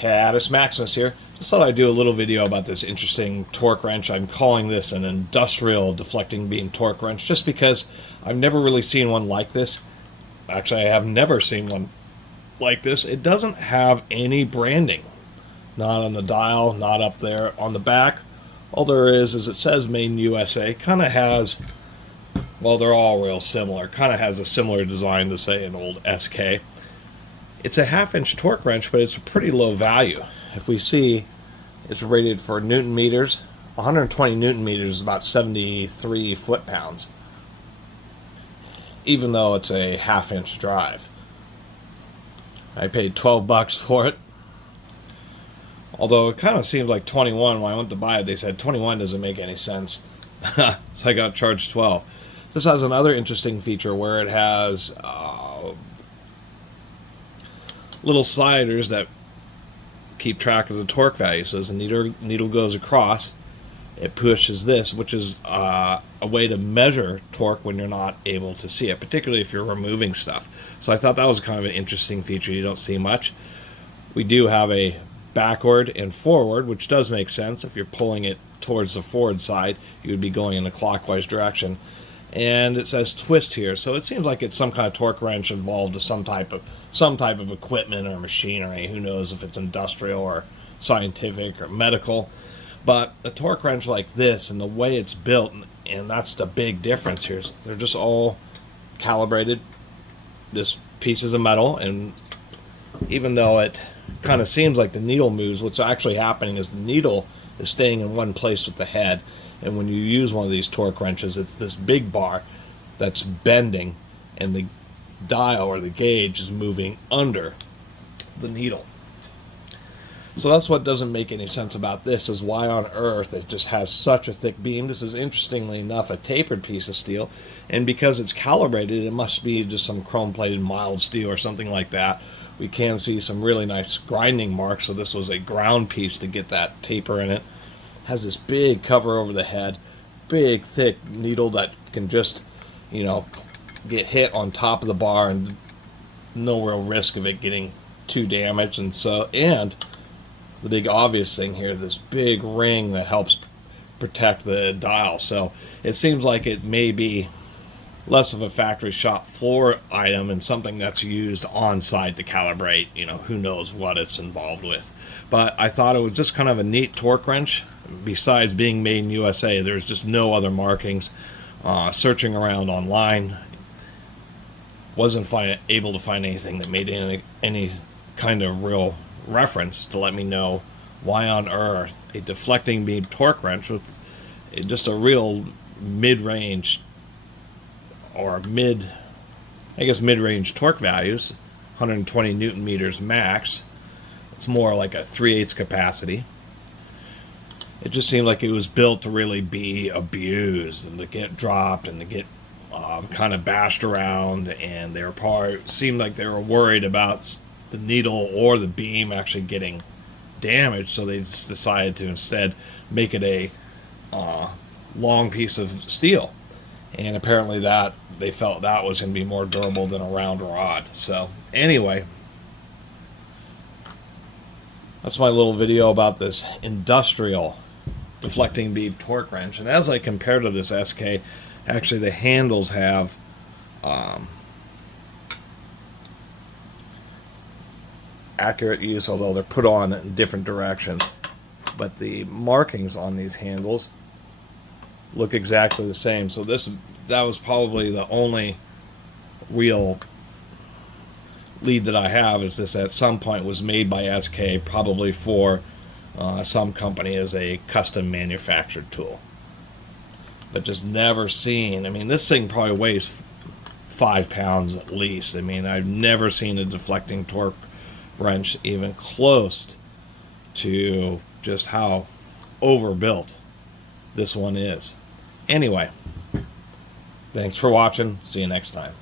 Catus, Maximus here. Just thought I'd do a little video about this interesting torque wrench. I'm calling this an industrial deflecting beam torque wrench just because I've never really seen one like this. Actually, I have never seen one like this. It doesn't have any branding. Not on the dial, not up there on the back. All there is it says Made in USA. Kind of has, well, they're all real similar. Kind of has a similar design to, say, an old SK. It's a half-inch torque wrench, but it's a pretty low value. If we see, it's rated for Newton meters. 120 Newton meters is about 73 foot-pounds, even though it's a half-inch drive. I paid 12 bucks for it. Although it kind of seems like 21 when I went to buy it. They said 21 doesn't make any sense. So I got charged 12. This has another interesting feature where it has little sliders that keep track of the torque value. So as the needle goes across, it pushes this, which is a way to measure torque when you're not able to see it, particularly if you're removing stuff. So I thought that was kind of an interesting feature you don't see much. We do have a backward and forward, which does make sense. If you're pulling it towards the forward side, you would be going in a clockwise direction. And it says twist here, so it seems like it's some kind of torque wrench involved with some type of equipment or machinery. Who knows if it's industrial or scientific or medical. But a torque wrench like this and the way it's built, and that's the big difference here. They're just all calibrated, just pieces of metal, and even though it kind of seems like the needle moves, what's actually happening is the needle is staying in one place with the head. And when you use one of these torque wrenches, it's this big bar that's bending, and the dial or the gauge is moving under the needle. So that's what doesn't make any sense about this, is why on earth it just has such a thick beam. This is, interestingly enough, a tapered piece of steel, and because it's calibrated, it must be just some chrome-plated mild steel or something like that. We can see some really nice grinding marks, so this was a ground piece to get that taper in it. Has this big cover over the head, big thick needle that can just, you know, get hit on top of the bar and no real risk of it getting too damaged. And the big obvious thing here, this big ring that helps protect the dial. So it seems like it may be less of a factory shop floor item and something that's used on site to calibrate. You know, who knows what it's involved with. But I thought it was just kind of a neat torque wrench. Besides being made in USA, there's just no other markings. Searching around online, wasn't able to find anything that made any kind of real reference to let me know why on earth a deflecting beam torque wrench with just a real mid-range or mid-range torque values, 120 Newton meters max. It's more like a 3/8 capacity. It just seemed like it was built to really be abused and to get dropped and to get kind of bashed around, and seemed like they were worried about the needle or the beam actually getting damaged, so they just decided to instead make it a long piece of steel. And apparently that they felt that was going to be more durable than a round rod. So anyway, that's my little video about this industrial deflecting beam torque wrench. And as I compare to this SK, actually the handles have accurate use, although they're put on in different directions. But the markings on these handles look exactly the same. So that was probably the only real lead that I have, is this at some point was made by SK, probably for some company as a custom manufactured tool, but just never seen. I mean, this thing probably weighs 5 pounds at least. I mean, I've never seen a deflecting torque wrench even close to just how overbuilt this one is. Anyway, thanks for watching. See you next time.